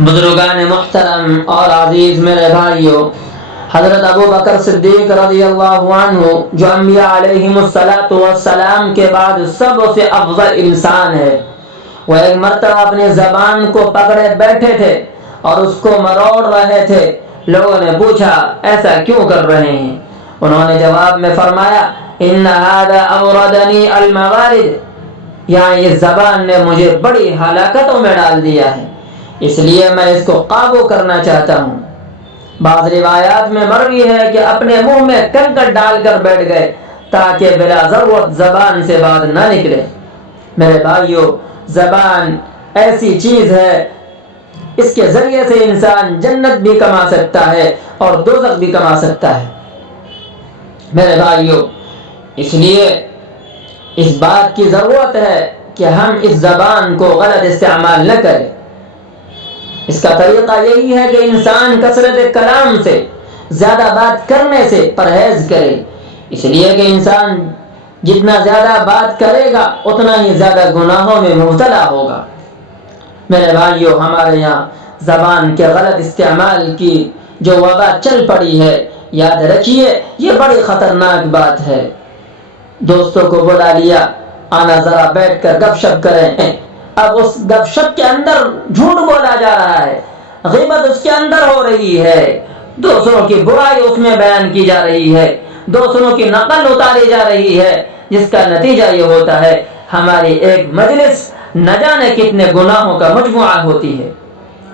بزرگان محترم اور عزیز میرے بھائیوں، حضرت ابو بکر صدیق رضی اللہ عنہ جو انبیاء علیہم السلام کے بعد سب سے افضل انسان ہے، وہ ایک مرتبہ اپنی زبان کو پکڑے بیٹھے تھے اور اس کو مروڑ رہے تھے۔ لوگوں نے پوچھا ایسا کیوں کر رہے ہیں؟ انہوں نے جواب میں فرمایا ان هذا اوردنی الموارد، یعنی اس زبان نے مجھے بڑی ہلاکتوں میں ڈال دیا ہے، اس لیے میں اس کو قابو کرنا چاہتا ہوں۔ بعض روایات میں مروی ہے کہ اپنے منہ میں کنکر ڈال کر بیٹھ گئے تاکہ بلا ضرورت زبان سے بات نہ نکلے۔ میرے بھائیوں، زبان ایسی چیز ہے، اس کے ذریعے سے انسان جنت بھی کما سکتا ہے اور دوزخ بھی کما سکتا ہے۔ میرے بھائیوں، اس لیے اس بات کی ضرورت ہے کہ ہم اس زبان کو غلط استعمال نہ کریں۔ اس کا طریقہ یہی ہے کہ انسان کثرت کلام سے، زیادہ بات کرنے سے پرہیز کرے، اس لیے کہ انسان جتنا زیادہ بات کرے گا اتنا ہی زیادہ گناہوں میں مبتلا ہوگا۔ میرے بھائیوں، ہمارے یہاں زبان کے غلط استعمال کی جو وبا چل پڑی ہے، یاد رکھیے یہ بڑی خطرناک بات ہے۔ دوستوں کو بلا لیا، آنا ذرا بیٹھ کر گپ شپ کریں، اب اس گپ شپ کے اندر جھوٹ بولا جا رہا ہے، غیبت اس کے اندر ہو رہی ہے، دوسروں کی برائی اس میں بیان کی جا رہی ہے، دوسروں کی نقل اتاری جا رہی ہے، جس کا نتیجہ یہ ہوتا ہے ہماری ایک مجلس نہ جانے کتنے گناہوں کا مجموعہ ہوتی ہے۔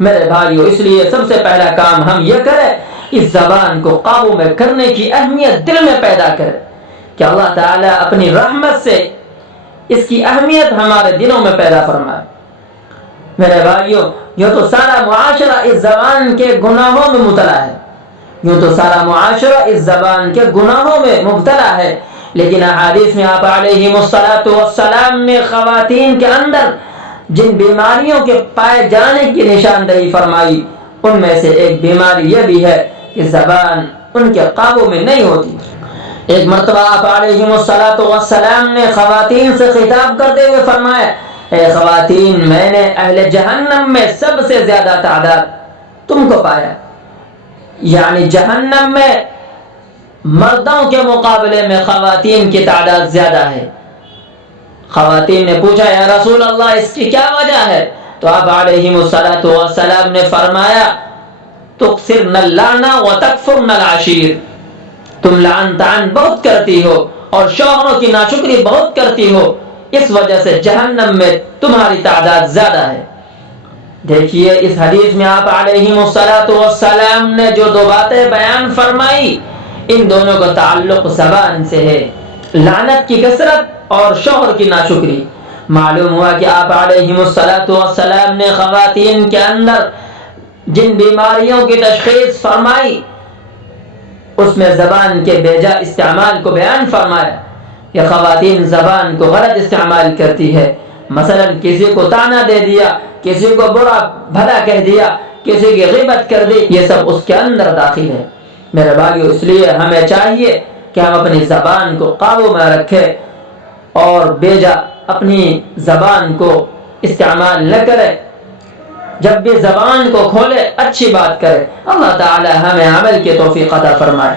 میرے بھائیو، اس لیے سب سے پہلا کام ہم یہ کریں، اس زبان کو قابو میں کرنے کی اہمیت دل میں پیدا کریں کہ اللہ تعالیٰ اپنی رحمت سے اس کی اہمیت ہمارے دلوں میں پیدا فرمائے۔ میرے بھائیوں، یوں تو سارا معاشرہ اس زبان کے گناہوں میں مبتلا ہے، یوں تو سارا معاشرہ اس زبان کے گناہوں میں مبتلا ہے، لیکن احادیث میں آپ علیہ السلام نے خواتین کے اندر جن بیماریوں کے پائے جانے کی نشاندہی فرمائی، ان میں سے ایک بیماری یہ بھی ہے کہ زبان ان کے قابو میں نہیں ہوتی۔ ایک مرتبہ آپ علیہ السلام نے خواتین سے خطاب کرتے ہوئے فرمایا اے خواتین، میں نے اہل جہنم میں سب سے زیادہ تعداد تم کو پایا، یعنی جہنم میں مردوں کے مقابلے میں خواتین کی تعداد زیادہ ہے۔ خواتین نے پوچھا یا رسول اللہ اس کی کیا وجہ ہے؟ تو آپ علیہ السلام نے فرمایا تکثرن اللعن وتکفرن العشیر، تم لعن طعن بہت کرتی ہو اور شوہروں کی ناشکری بہت کرتی ہو، اس وجہ سے جہنم میں تمہاری تعداد زیادہ ہے۔ دیکھیے اس حدیث میں آپ علیہ السلام نے جو دو باتیں بیان فرمائی، ان دونوں کا تعلق زبان سے ہے، لعنت کی کثرت اور شوہر کی ناشکری۔ معلوم ہوا کہ آپ علیہ السلام نے خواتین کے اندر جن بیماریوں کی تشخیص فرمائی اس میں زبان کے بیجا استعمال کو بیان فرمایا کہ خواتین زبان کو غلط استعمال کرتی ہے، مثلا کسی کو طعنہ دے دیا، کسی کو برا بھلا کہہ دیا، کسی کی غیبت کر دی، یہ سب اس کے اندر داخل ہے۔ میرے بھائیو، اس لیے ہمیں چاہیے کہ ہم اپنی زبان کو قابو میں رکھیں اور بیجا اپنی زبان کو استعمال نہ کریں۔ جب بھی زبان کو کھولے اچھی بات کرے۔ اللہ تعالی ہمیں عمل کی توفیق عطا فرمائے۔